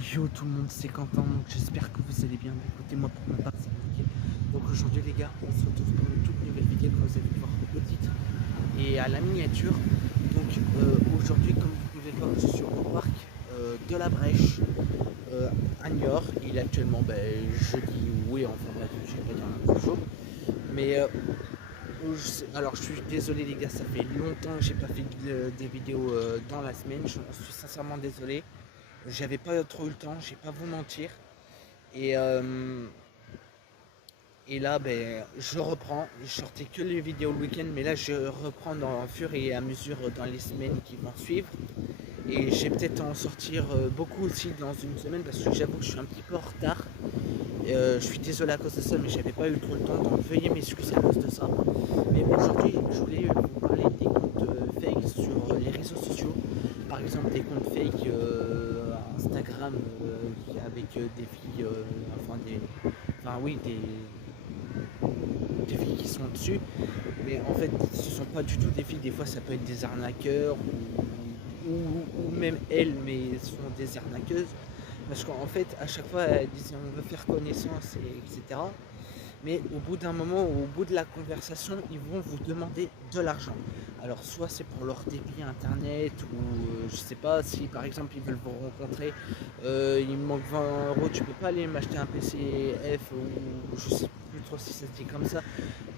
Yo tout le monde, c'est Quentin, donc j'espère que vous allez bien. Écoutez, moi pour ma part, c'est nickel. Donc aujourd'hui les gars, on se retrouve pour une toute nouvelle vidéo, comme vous avez pu voir au titre et à la miniature. Donc aujourd'hui, comme vous pouvez voir, je suis au parc de la Brèche à Niort. Il est actuellement jeudi, oui, enfin bref, je vais pas dire un jour. Mais alors je suis désolé les gars, ça fait longtemps que j'ai pas fait des vidéos dans la semaine. Je suis sincèrement désolé. J'avais pas trop eu le temps, je vais pas vous mentir. Et, euh, et là, je reprends. Je sortais que les vidéos le week-end, mais là, je reprends au fur et à mesure dans les semaines qui vont suivre. Et j'ai peut-être en sortir beaucoup aussi dans une semaine parce que j'avoue que je suis un petit peu en retard. Je suis désolé à cause de ça, mais j'avais pas eu trop le temps, donc veuillez m'excuser à cause de ça. Mais aujourd'hui, je voulais vous parler des comptes fake sur les réseaux sociaux. Par exemple, des comptes fake Instagram avec des filles, enfin oui, des filles qui sont dessus. Mais en fait, ce sont pas du tout des filles. Des fois, ça peut être des arnaqueurs ou même elles, mais sont des arnaqueuses. Parce qu'en fait, à chaque fois, elles disent on veut faire connaissance, etc. Mais au bout d'un moment, au bout de la conversation, ils vont vous demander de l'argent. Alors soit c'est pour leur débit internet ou je sais pas si par exemple ils veulent vous rencontrer, il me manque 20 €, tu peux pas aller m'acheter un PCF ou je sais plus trop si ça se dit comme ça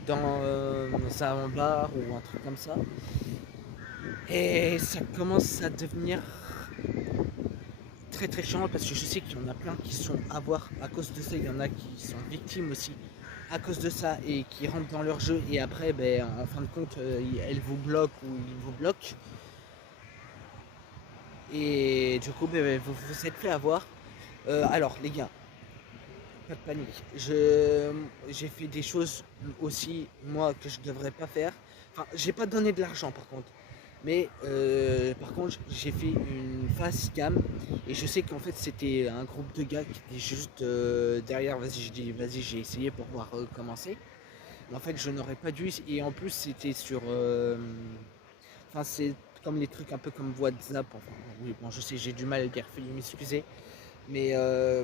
dans un bar ou un truc comme ça. Et ça commence à devenir très très chiant parce que je sais qu'il y en a plein qui sont à voir à cause de ça, il y en a qui sont victimes aussi à cause de ça et qui rentrent dans leur jeu et après en fin de compte elles vous bloquent ou ils vous bloquent et du coup vous vous êtes fait avoir. Alors les gars, pas de panique, j'ai fait des choses aussi moi que je devrais pas faire. Enfin, j'ai pas donné de l'argent par contre. Mais par contre, j'ai fait une face cam et je sais qu'en fait c'était un groupe de gars qui était juste derrière. Vas-y, je dis vas-y, j'ai essayé pour voir commencer. Mais en fait, je n'aurais pas dû. Et en plus, c'était sur. Enfin, c'est comme les trucs un peu comme WhatsApp. Enfin, oui, bon, je sais, j'ai du mal à le dire, veuillez m'excuser. Mais enfin,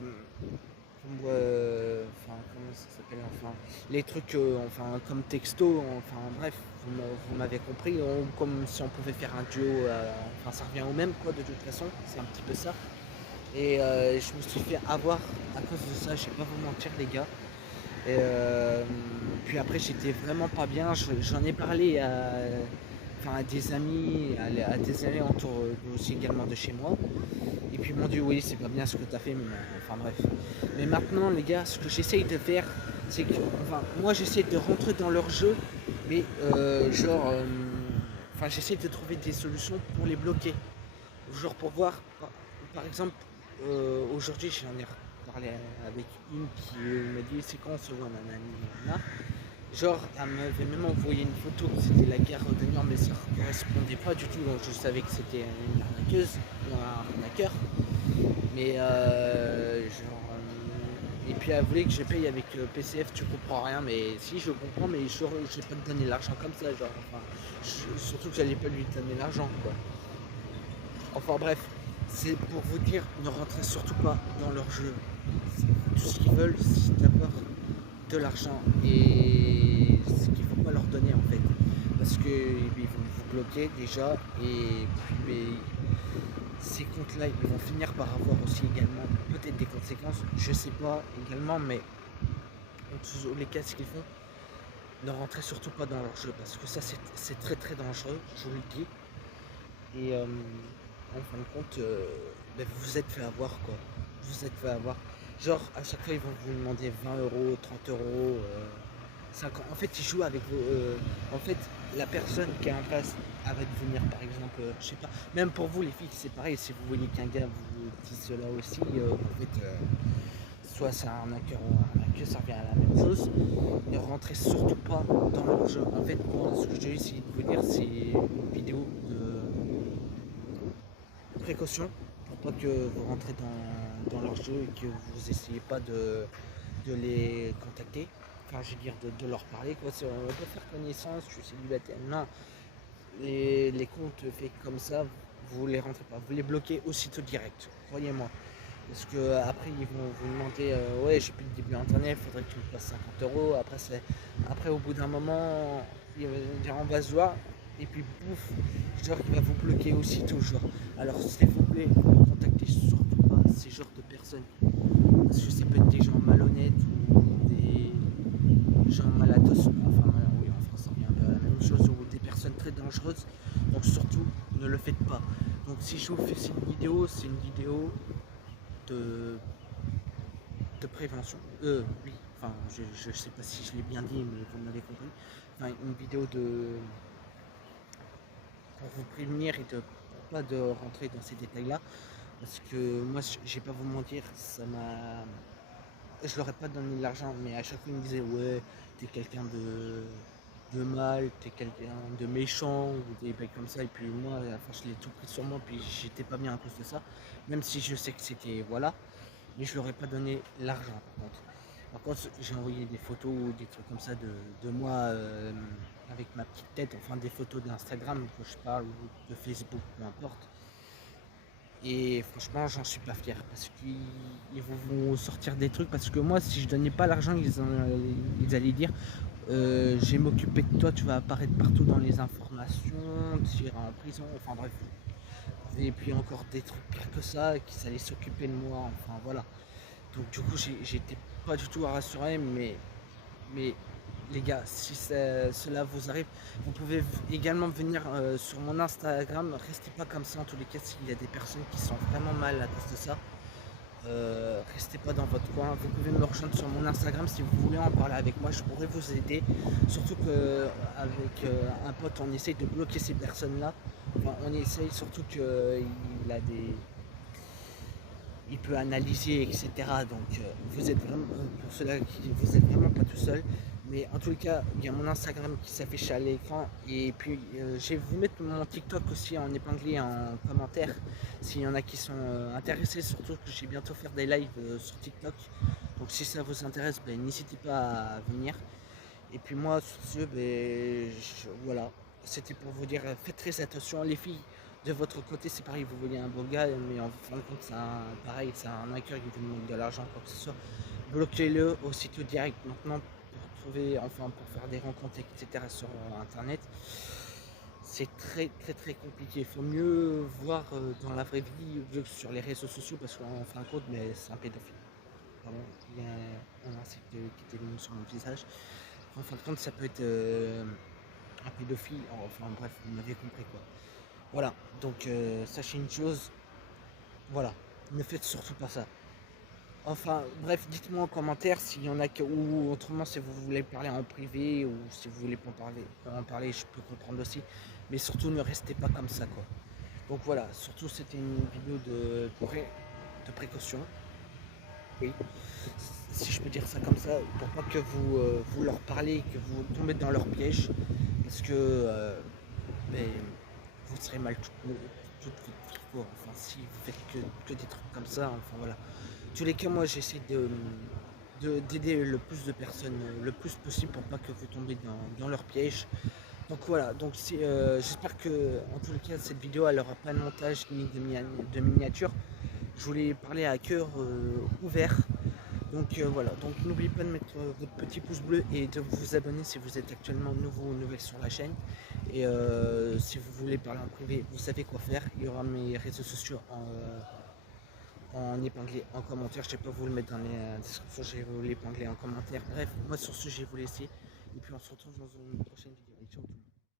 comment ça s'appelle, enfin, les trucs, enfin, comme texto, enfin, bref, vous m'avez compris, comme si on pouvait faire un duo, enfin, ça revient au même, quoi, de toute façon, c'est un petit peu ça. Et je me suis fait avoir à cause de ça, je vais pas vous mentir, les gars. Et, puis après, j'étais vraiment pas bien, j'en ai parlé enfin, à des amis, à des amis autour aussi également de chez moi. Et puis ils m'ont dit oui, c'est pas bien ce que tu as fait, mais enfin bref. Mais maintenant les gars, ce que j'essaye de faire, c'est que, enfin, moi j'essaie de rentrer dans leur jeu, mais enfin j'essaie de trouver des solutions pour les bloquer. Genre pour voir, par exemple, aujourd'hui j'en ai parlé avec une qui m'a dit c'est quand on se voit, nanana. Genre, elle m'avait même envoyé une photo, c'était la guerre de Niort, mais ça ne correspondait pas du tout, donc je savais que c'était une arnaqueuse, ou un arnaqueur. Mais et puis elle voulait que je paye avec PCF, tu comprends rien, mais si je comprends, mais je vais pas te donner l'argent comme ça, genre, enfin, surtout que j'allais pas lui donner l'argent, quoi. Enfin bref, c'est pour vous dire, ne rentrez surtout pas dans leur jeu. Tout ce qu'ils veulent, c'est d'abord de l'argent et ce qu'il ne faut pas leur donner en fait. Parce qu'ils vont vous bloquer déjà et puis ces comptes-là, ils vont finir par avoir aussi également peut-être des conséquences, je sais pas également, mais en tous les cas, ce qu'ils font, ne rentrez surtout pas dans leur jeu parce que ça, c'est très très dangereux, je vous le dis. Et en fin de compte, vous vous êtes fait avoir quoi. Vous vous êtes fait avoir. Genre, à chaque fois, ils vont vous demander 20 €, 30 €, 50. En fait, ils jouent avec vos. En fait, la personne qui est en face, elle va devenir, par exemple, je sais pas. Même pour vous, les filles, c'est pareil. Si vous voyez qu'un gars vous dit cela aussi, en fait, soit c'est un hacker ou un hacker, ça revient à la même chose. Ne rentrez surtout pas dans leur jeu. En fait, moi, ce que je vais essayer de vous dire, c'est une vidéo de précaution pour pas que vous rentrez dans leur jeu et que vous essayez pas de les contacter. Enfin, je veux dire, de leur parler, quoi. On va pas faire connaissance, je suis célibataire. Non, les comptes faits comme ça, vous les rentrez pas. Vous les bloquez aussitôt direct, croyez-moi. Parce que après ils vont vous demander ouais j'ai plus de débit internet, faudrait que tu me passes 50 €. Après au bout d'un moment, il va dire on va se voir et puis bouf, genre il va vous bloquer aussi toujours. Alors s'il vous plaît, ne contactez surtout pas ces genres de personnes. Parce que ça peut être des gens malhonnêtes ou des gens malatos, enfin oui en France ça revient un peu à la même chose, ou des personnes très dangereuses. Donc surtout ne le faites pas. Donc si je vous fais cette vidéo, c'est une vidéo de, de prévention. Oui, enfin, je sais pas si je l'ai bien dit, mais vous m'avez compris. Enfin, une vidéo pour vous prévenir et pas de rentrer dans ces détails-là. Parce que moi, je vais pas vous mentir, je leur ai pas donné de l'argent, mais à chaque fois, ils me disaient, ouais, t'es quelqu'un de mal, t'es quelqu'un de méchant, ou des mecs comme ça. Et puis moi, à la fin, je l'ai tout pris sur moi, puis j'étais pas bien à cause de ça. Même si je sais que c'était, voilà. Mais je leur ai pas donné l'argent par contre. Par contre, j'ai envoyé des photos ou des trucs comme ça de moi avec ma petite tête, enfin des photos d'Instagram que je parle ou de Facebook, peu importe. Et franchement, j'en suis pas fier parce qu'ils vont sortir des trucs. Parce que moi, si je donnais pas l'argent, ils allaient dire je vais m'occuper de toi, tu vas apparaître partout dans les informations, tu iras en prison, enfin bref. Et puis encore des trucs pires que ça, qui allaient s'occuper de moi, enfin voilà. Donc du coup j'étais pas du tout rassuré, mais les gars, si cela vous arrive, vous pouvez également venir sur mon Instagram. Restez pas comme ça en tous les cas s'il y a des personnes qui sont vraiment mal à cause de ça. Restez pas dans votre coin. Vous pouvez me rejoindre sur mon Instagram si vous voulez en parler avec moi, je pourrais vous aider. Surtout qu'avec un pote on essaye de bloquer ces personnes là. Enfin, on essaye surtout qu'il a des il peut analyser, etc. Donc vous êtes vraiment, pour cela, vous êtes vraiment pas tout seul. Mais en tout cas, il y a mon Instagram qui s'affiche à l'écran. Et puis je vais vous mettre mon TikTok aussi en épinglé en commentaire. S'il y en a qui sont intéressés, surtout que j'ai bientôt faire des lives sur TikTok. Donc si ça vous intéresse, ben, n'hésitez pas à venir. Et puis moi, sur ce, ben, voilà, c'était pour vous dire, faites très attention les filles. De votre côté, c'est pareil, vous voyez un beau gars, mais en fin de compte, pareil, c'est un hacker qui vous demande de l'argent, quoi que ce soit. Bloquez-le aussitôt direct. Maintenant, pour trouver, enfin, pour faire des rencontres, etc. sur Internet, c'est très, très, très compliqué. Il faut mieux voir dans la vraie vie que sur les réseaux sociaux, parce qu'en fin de compte, mais c'est un pédophile. Pardon, il y a un insecte qui était venu sur mon visage. En fin de compte, ça peut être un pédophile, enfin bref, vous m'avez compris quoi. Voilà, donc sachez une chose, voilà, ne faites surtout pas ça. Enfin bref, dites-moi en commentaire s'il y en a ou autrement si vous voulez parler en privé ou si vous voulez pas en parler, je peux comprendre aussi. Mais surtout ne restez pas comme ça quoi. Donc voilà, surtout c'était une vidéo de précaution. Oui, si je peux dire ça comme ça, pour pas que vous leur parlez, que vous tombez dans leur piège, parce que mais, vous serez mal toute votre vie, quoi. Enfin, si vous faites que des trucs comme ça, enfin voilà. En tous les cas, moi j'essaie d'aider le plus de personnes le plus possible pour pas que vous tombiez dans leur piège. Donc voilà, donc j'espère que en tous les cas cette vidéo elle aura pas de montage ni de miniature. Je voulais parler à cœur ouvert. Donc voilà, donc n'oubliez pas de mettre votre petit pouce bleu et de vous abonner si vous êtes actuellement nouveau ou nouvelle sur la chaîne. Et si vous voulez parler en privé, vous savez quoi faire. Il y aura mes réseaux sociaux en épinglé en commentaire. Je ne vais pas vous le mettre dans les descriptions, je vais vous l'épingler en commentaire. Bref, moi sur ce, je vais vous laisser. Et puis on se retrouve dans une prochaine vidéo. Et ciao tout le monde.